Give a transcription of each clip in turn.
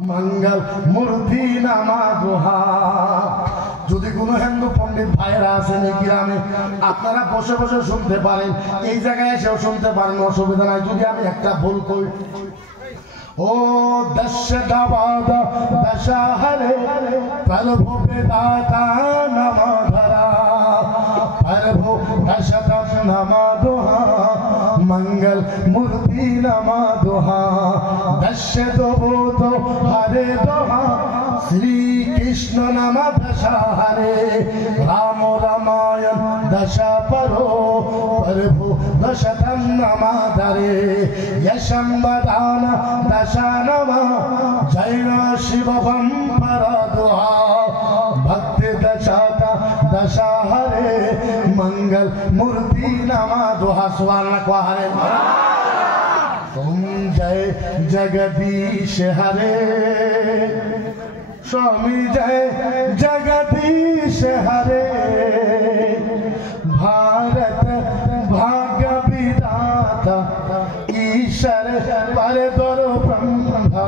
मंगल मूर्ति नामा दोहा যদি কোনো হিন্দু পণ্ডিত ভাইরা আছেন এই গ্রামে আপনারা বসে বসে শুনতে পারেন, এই জায়গায় এসেও শুনতে পারেন, অসুবিধা নাই। যদি আমি একটা ভুল করি, ও দশ দাবাদা দশাহরে প্রভু বেদাতা নামা ধরা প্রভু দশদম নামা দোহা मंगल मूर्ति नमा दोहा दश दोबोध हरे दोहा श्री कृष्ण नामा दशा हरे राम रामायण दशा परो प्रभु दशतम नमा धरे यशंबदान दशा नमा जैन शिवम पर दोहा भक्ति दशाता दशा हरे मंगल मूर्ति नमा दोहा सुवर्ण को हरे तुम जय जगदीश हरे स्वामी जय जगदीश हरे भारत भाग्य विधाता ईश्वर पर दर ब्रह्मा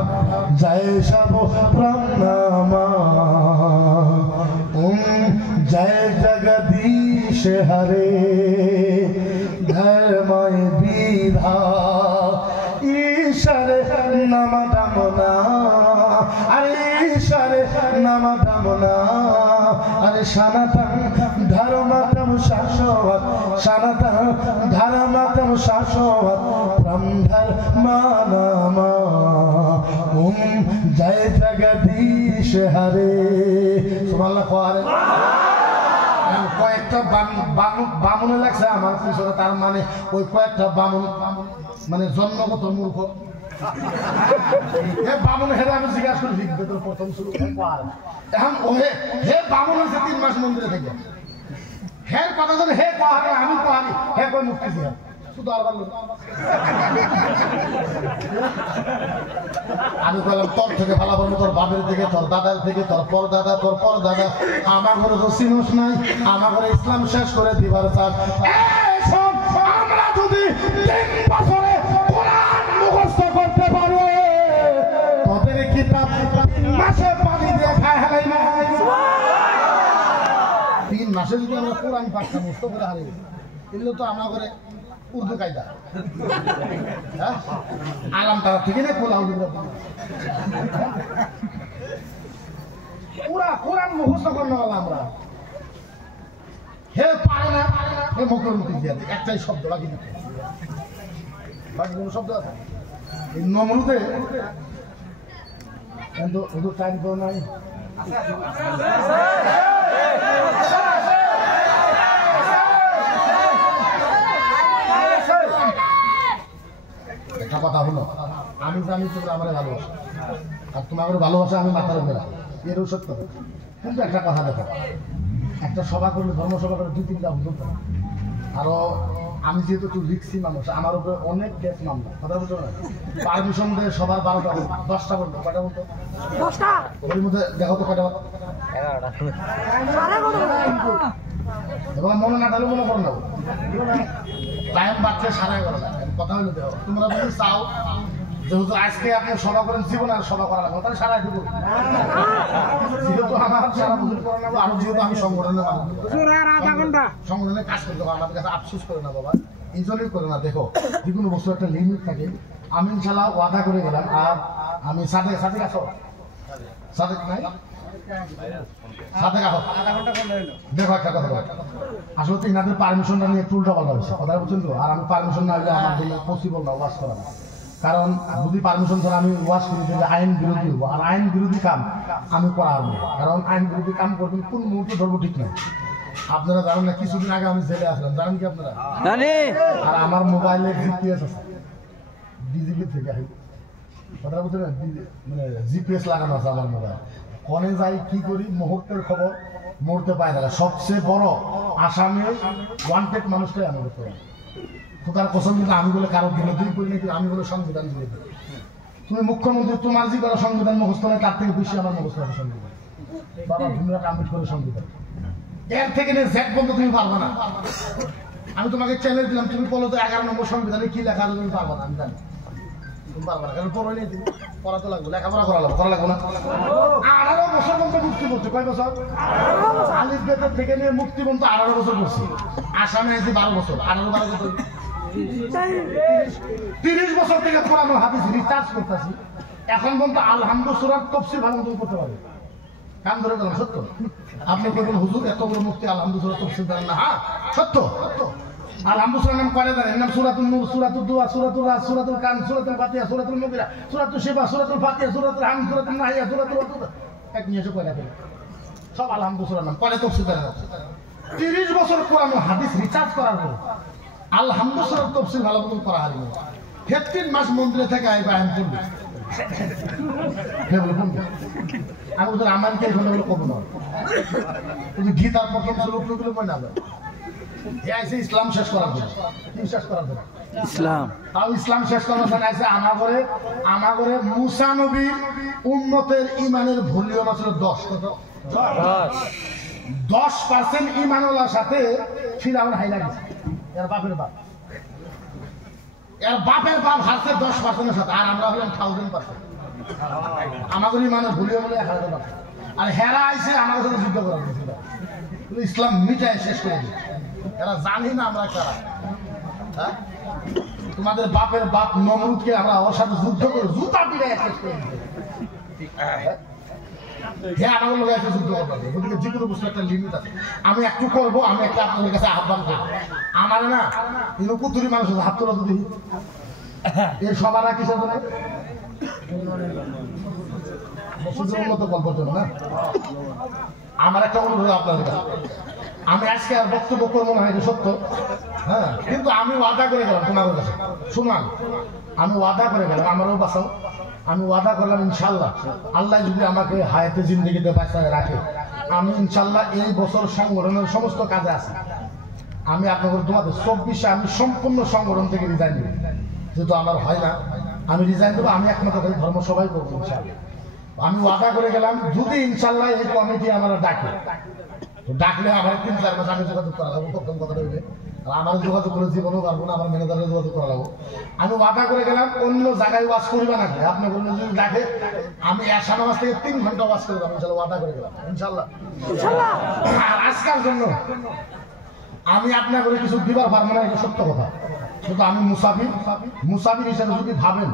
जय सब प्रणामा तुम जय जगदीश हरे धर्मय विधा ईश्वर नम दमना अरे ईश्वर नम दमना अरे सनातन धर्मतम शाश्वत सनातन धर्मतम शाश्वत ब्रह्मधर्मानमा ओम जय जगदीश हरे सुबहानाल्लाह पढ़े কয়েকটা বামুনে লাগছে আমার পিছনে, তার মানে ওই কয়েকটা বামুন মানে জন্মগত মূর্খ। বামুন হেরে আমি জিজ্ঞাসা করি তোর প্রথম শুরু এখন ওহে হে বামুন হয়েছে 3 মাস মন্দিরে থেকে, হের কথা যদি হে পাহাড়ে আমি পাহাড়ি হে কই মুক্তি দিয়ে শুধু আর আমি বললাম তোর থেকে ভালো বলবো, তোর বাপের থেকে, তোর দাদার থেকে, তোর পর দাদা, তোর পর দাদা, আমার ঘরে তো সিনুস নাই, আমার ঘরে ইসলাম শেষ করে দিবার চাষ। আমরা যদি 3 বছরে কোরআন মুখস্থ করতে পারো, তোদের কিতাব 3 মাসে পানি দিয়ে খায় হারাই না। 3 মাসে যদি আমরা কোরআন পাঠটা মুখস্থ করে হারাই, এগুলো তো আমার ঘরে উর্দু কায়দা আলাম তারা ঠিক না খোলা পুরা কোরআন মুখস্থ করতে পারলাম আমরা। হে পারে না হে মুখের মুখে দিয়ে একটাই শব্দ বাকি বাকি কোনো শব্দ আছে এই নমরুদে কিন্তু হুজুর টাইম তো নাই। একটা কথা হলো, আমি জানি তোমরা আমার ভালোবাসা আর তোমার ভালোবাসা আমি মাথার উপরে রাখি, এরও সত্য। কিন্তু একটা কথা দেখো, একটা সভা করলে ধর্মসভা করে 2-3টা হুজুর করে, আরো আমি যেহেতু একটু রিক্সি মানুষ, আমার উপরে অনেক কেস মামলা, কথা বলছো না, পারমিশন দেয় সবার 12টা 10টা বলতো, কয়টা বলতো 10টা, ওর মধ্যে দেখো তো কয়টা 11টা এবার মনে না তাহলে মনে করো না টাইম বাড়ছে 11:30। কথা হলো দেখো তোমরা যদি চাও যেহেতু আজকে আপনি সভা করেন, জীবন আর সভা করা লাগবে তাহলে সারা দিব, যেহেতু আমার সারা বছর করা লাগবে, আরো যেহেতু আমি সংগঠনে সংগঠনে কাজ করতে পারবো, আমাদের কাছে আফসোস করে না বাবা, ইনজয় করে না। দেখো যে কোনো বস্তু একটা লিমিট থাকে, আমি ইনশাল্লাহ ওয়াদা করে গেলাম। আর আমি সাথে আসো সাথে নাই সাথে দেখো একটা কথা আসলে তো ইনাদের পারমিশনটা নিয়ে একটু উল্টা পাল্টা হয়েছে, কথা বলছেন তো। আর আমি পারমিশন না হলে আমার জন্য পসিবল না ওয়াশ করা, কারণ যদি পারমিশন ছাড়া আমি ওয়াশ করি তাহলে আইন বিরোধী হবো, আর আইন বিরোধী কাম আমি করা হবো, কারণ আইন বিরোধী কাম করবেন কোন মুহূর্তে ধরবো ঠিক নেই। আপনারা জানেন না কিছুদিন আগে আমি জেলে আসলাম, জানেন কি আপনারা? আর আমার মোবাইলে জিপিএস আছে ডিজিপি থেকে, কথা বলছেন মানে জিপিএস লাগানো আছে আমার মোবাইল, কনে যাই কি করি মুহূর্তের খবর মরতে পায় না। সবচেয়ে বড় আসামে ওয়ান্টেড মানুষটাই আমি করতে পারি, তার পছন্দ কিন্তু আমি বলে কারো বিরোধী করি নাকি, আমি বলে সংবিধান দিয়ে দিই। তুমি মুখ্যমন্ত্রী তোমার যে করা সংবিধান মুখস্থ নয়, তার থেকে বেশি আমার মুখস্থ আছে সংবিধান। বাবা ভূমিরা কমপ্লিট করে সংবিধান, এর থেকে নিয়ে জেট বন্ধ তুমি পারবে না। আমি তোমাকে চ্যালেঞ্জ দিলাম, তুমি বলো তো 11 নম্বর সংবিধানে কি লেখা আছে, তুমি পারবে না। আমি জানি পারবা না, কারণ পড়াই নেই তুমি, পড়া তো লাগবে, লেখাপড়া করা লাগবে না। 18 বছর পর্যন্ত মুক্তি পড়ছে, কয় বছর? আলিফ বেতের থেকে নিয়ে মুক্তি পর্যন্ত 18 বছর পড়ছি। আসামে আছি 12 বছর, 18 কত? 30 বছর থেকে পুরানো হাদিস রিসার্চ করতেছি, এখন পর্যন্ত আলহামদুলিল্লাহ সূরার তাফসীর ভালো মতো করতে পারে। কান ধরে গেলাম, সত্য। আপনি বলবেন হুজুর এত বড় মুক্তি আলহামদুলিল্লাহ তাফসীর জানেন না? হ্যাঁ সত্য। আলহামদুলিল্লাহ নাম কয়টা জানেন? নাম সূরাতুন নূর, সূরাতুদ দুআ, সূরাতুল রাস, সূরাতুল কান, সূরাতুল ফাতিহা, সূরাতুল মুগিরা, সূরাতুল শিবা, সূরাতুল ফাতিহা, সূরাতুল হামদ, সূরাতুল নাহিয়া, সূরাতুল ওয়াদুদ। এক নিয়েছে কয়টা পেলে? সব আলহামদুলিল্লাহ নাম, কয়টা তাফসীর জানেন? 30 বছর পুরানো হাদিস রিসার্চ করার পর আলহামদুলিল্লাহ তাফসীর ভালো মতো করা হারিয়ে 13 মাস মন্দিরে থেকে আইবা আমি করব। আমি বলছি আমাকে এখানে বলে কব না, গীতার প্রথম শ্লোকগুলো মনে না যায়। ইসলাম শেষ করার জন্য, শেষ করার জন্য ইসলাম, তাও ইসলাম শেষ করার জন্য আছে আমাগরে মুসা নবীর উম্মতের ইমানের ভলিউম আছে 10। কত? 10% ইমানওয়ালার সাথে ফিরাউন হাইলা গেছে। এর বাপের বাপ হারছে 10%-এর সাথে, আর আমরা হলাম 1000%। আমাদের ইমানের ভলিউম হলো 1000%। আর হেরা আইছে আমাদের সাথে যুদ্ধ করার জন্য, ইসলাম মিটায় শেষ করে দিচ্ছে। এরা জানি না আমরা কারা। হ্যাঁ, তোমাদের বাপের বাপ নমরুদকে আমরা ওর সাথে যুদ্ধ করে জুতা পিড়ায় শেষ করে দিচ্ছি। হ্যাঁ, আমার লোক একটা যুদ্ধ করতে হবে, ওদিকে যে কোনো বস্তু একটা লিমিট আছে। আমি একটু করবো, আমি একটা আপনাদের কাছে আহ্বান করবো। আমার না কিন্তু কুতুরি মানুষ হাত তোলা যদি এর সবার কিসের জন্য উন্নত গল্প জন্য না। আমার একটা অনুরোধ আপনাদের কাছে, আমি আজকে আর বক্তব্য করবো না, এটা সত্য। হ্যাঁ, কিন্তু আমি ওয়াদা করে গেলাম তোমাদের কাছে, শুনান, আমি ওয়াদা করে গেলাম, আমারও বাঁচাও। আমি ওয়াদা করলাম ইনশাল্লাহ, আল্লাহ যদি আমাকে হায়াতে জিন্দগিতে বাঁচায় রাখে, আমি ইনশাল্লাহ এই বছর সংগঠনের সমস্ত কাজে আছি। আমি আপনাদের তোমাদের 24-এ আমি সম্পূর্ণ সংগঠন থেকে রিজাইন দেবো, যেহেতু আমার হয় না, আমি রিজাইন দেবো। আমি একমাত্র ধর্ম সবাই করবো ইনশাল্লাহ। আমি ওয়াদা করে গেলাম, যদি ইনশাল্লাহ এই কমিটি আমরা ডাকলে আমার 3-4 মাস আমি যোগাযোগ করা লাগবো। প্রথম কথা হইলে আমার যোগাযোগ করে জীবনও পারবো না, আমার ম্যানেজারের যোগাযোগ করা লাগবো। আমি ওয়াদা করে গেলাম, অন্য জায়গায় ওয়াজ করিবা না, আপনি বললেন যদি ডাকে আমি এশা নামাজ থেকে 3 ঘন্টা ওয়াজ করে দেবো ইনশাল্লাহ। ওয়াদা করে গেলাম ইনশাল্লাহ। আর আজকের জন্য আমি আপনার করে কিছু দিবার পারবো না, এটা সত্য কথা। কিন্তু আমি মুসাফির হিসেবে যদি ভাবেন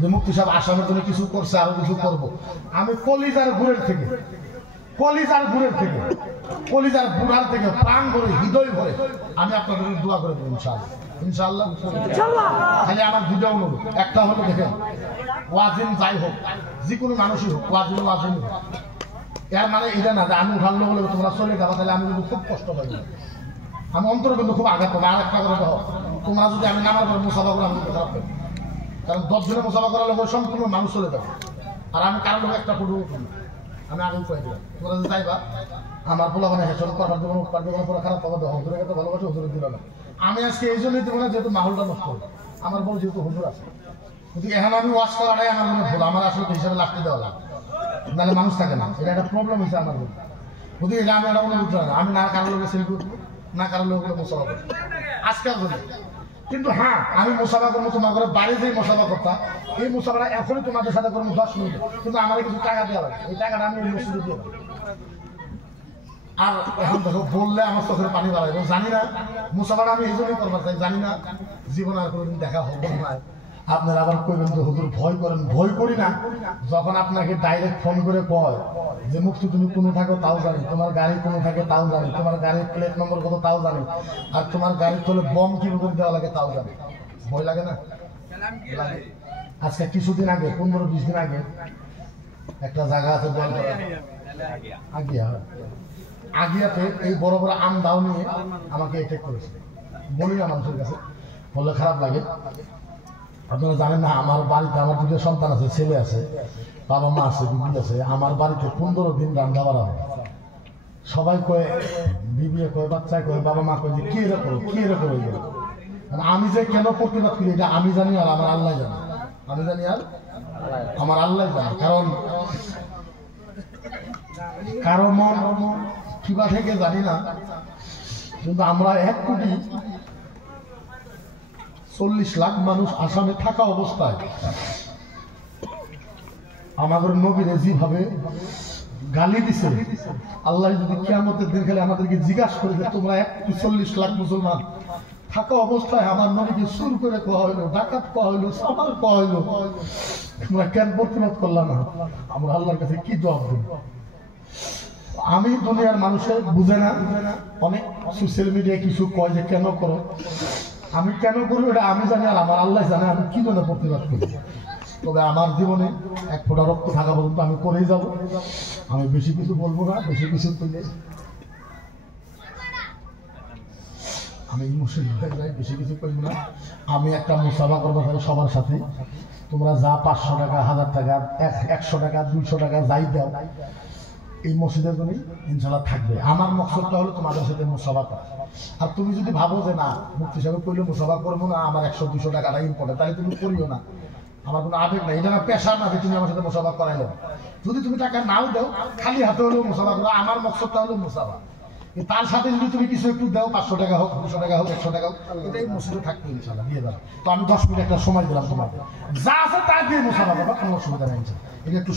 যে মুফতি সাহেব আসামের জন্য কিছু করছে, আরো কিছু করবো, আমি কলিজার গুড়ার থেকে প্রাণ ভরে হৃদয় ভরে আমি আপনাদের দোয়া করে দেবো ইনশাআল্লাহ। খালি আমার দুটো অনুরোধ, একটা হলো দেখেন, ওয়াজিন যাই হোক, যে কোনো মানুষই হোক, ওয়াজিন এর মানে এটা না যে আমি ভালো বলে তোমরা চলে যাবো, তাহলে আমি কিন্তু খুব কষ্ট পাই। আমি অন্তর কিন্তু খুব আঘাত পাবো। আর একটা করে দেখো, তোমরা যদি আমি নামার পরে মুসাফা করে আমি খারাপ পাই, কারণ 10 জনে মুসাফা করার লোক সম্পূর্ণ মানুষ চলে যাবে। আর আমি কারোর লোক একটা ফটো আমি আগে কয়ে দিলাম, তোমরা যদি যাইবা আমার পোলা মানে হেসন করবার দেবো, পুরো খারাপ পাবো, হুজুরে তো ভালোবাসে, হুজুরে দিল না। আমি আজকে এই জন্যই দেবো না, যেহেতু মাহলটা নষ্ট হবে। আমার বড় যেহেতু হুজুর আছে, কিন্তু এখন আমি ওয়াশ করাটাই আমার মনে ভুল, আমার আসলে হিসাবে লাফতে দেওয়া লাগে, নাহলে মানুষ থাকে না। এটা একটা প্রবলেম হয়েছে আমার জন্য। যদি এটা আমি একটা অনুরোধ না, আমি না কারো লোকের সেলফি উঠবো, না কারো লোকগুলো মুসাফা করবো আজকাল জন্য। কিন্তু হ্যাঁ, আমি মুসাফা করবো তোমার ঘরে বাড়ি যেই মুসাফা করতাম, এই মুসাফাটা এখনই তোমাদের সাথে করবো 10 মিনিট, কিন্তু আমার কিছু টাকা দেওয়া লাগে, এই টাকাটা আমি ওই মসজিদে দিয়ে দেবো। আর এখন দেখো বললে আমার চোখের পানি বাড়ায়, এবং জানি না মুসাফাটা আমি এই জন্যই করবার চাই, জানি না জীবন আর কোনোদিন দেখা হবে না। আপনারা আবার কইবেন যে হুজুর ভয় করেন, ভয় করি না। যখন আপনাকে ডাইরেক্ট ফোন করে কয় যে মুফতি তুমি কোনো থাকো তাও জানি, তোমার গাড়ি কোনো থাকে তাও জানি, তোমার গাড়ির প্লেট নম্বর কত তাও জানি, আর তোমার গাড়ির তলে বম কিভাবে দেওয়া লাগে তাও জানি, ভয় লাগে না? লাগে। আজকে কিছুদিন আগে 15-20 দিন আগে একটা জায়গা আছে আগিয়াতে এই বড় বড় আম দাও নিয়ে আমাকে অ্যাটাক করেছে। বলি না মানুষের কাছে, বললে খারাপ লাগে। আপনারা জানেন না, আমার বাড়িতে আমার 2টা সন্তান আছে, ছেলে আছে, বাবা মা আছে, বিবি আছে। আমার বাড়িতে 15 দিন রান্না বাড়া হয়। সবাই কয়ে, বিবি কয়ে, বাচ্চা কয়ে, বাবা মা কয়ে যে কি এরা করো, কি এরা করো। আমি যে কেন প্রতিবাদ করি এটা আমি জানি, আর আমার আল্লাহ জানে। আমি জানি আর আমার আল্লাহ জানে। কারো মন কিবা থেকে জানি না, কিন্তু আমরা 1 40 লাখ মানুষ আসামে থাকা অবস্থায় আমাদের নবীরে যেভাবে গালি দিছে, আল্লাহ যদি কিয়ামতের দিন খেলে আমাদেরকে জিজ্ঞাসা করে যে তোমরা 40 লাখ মুসলমান থাকা অবস্থায় আমার নবীকে চুর করে কোয়া হইলো, ডাকাত কোয়া হইলো, সামার কোয়া হইলো, তোমরা কেন প্রতিবাদ করলাম না? আমরা আল্লাহর কাছে কি জবাব দেব? আমি দুনিয়ার মানুষের বুঝে না, অনেক সোশ্যাল মিডিয়ায় কিছু কয় যে কেন করো, আমি কেন করি এটা আমি জানি, আর আমার আল্লাহ জানে আমি কি জন্য প্রতিবাদ করি। তবে আমার জীবনে এক ফোঁটা রক্ত থাকা পর্যন্ত আমি করেই যাব। আমি বেশি কিছু বলবো না, বেশি কিছু করলে আমি ইমোশনাল হয়ে যাই, বেশি কিছু করবো না। আমি একটা মুসাফা করবো সবার সাথে, তোমরা যা 500 টাকা, 1000 টাকা, 100 টাকা, 200 টাকা যাই দাও, এই মসজিদের জন্য ইনশাল্লাহ থাকবে। আমার মকসদটা হলো তোমাদের সাথে মুসাফা করা। আর তুমি যদি ভাবো যে না মুফতি সাহেব কইলে মুসাফা করবো না, আমার 100-200 টাকাটা ইম্পর্টেন্ট, তাহলে তুমি করিও না। আমার কোনো আবেগ নাই, এটা না পেশা না যে তুমি আমার সাথে মুসাফা করাইলে। যদি তুমি টাকা নাও দাও, খালি হাতে হলেও মুসাফা করো, আমার মকসদটা হলো মুসাফা। তার সাথে যদি তুমি কিছু একটু দাও, 500 টাকা হোক, 200 টাকা হোক, 100 টাকা হোক, এটাই মসজিদে থাকবে ইনশাল্লাহ, দিয়ে দাও। তো আমি 10 মিনিট একটা সময় দিলাম তোমাদের, যা আছে তা দিয়ে মুসাফা করবা, কোনো অসুবিধা নেই। এটা একটু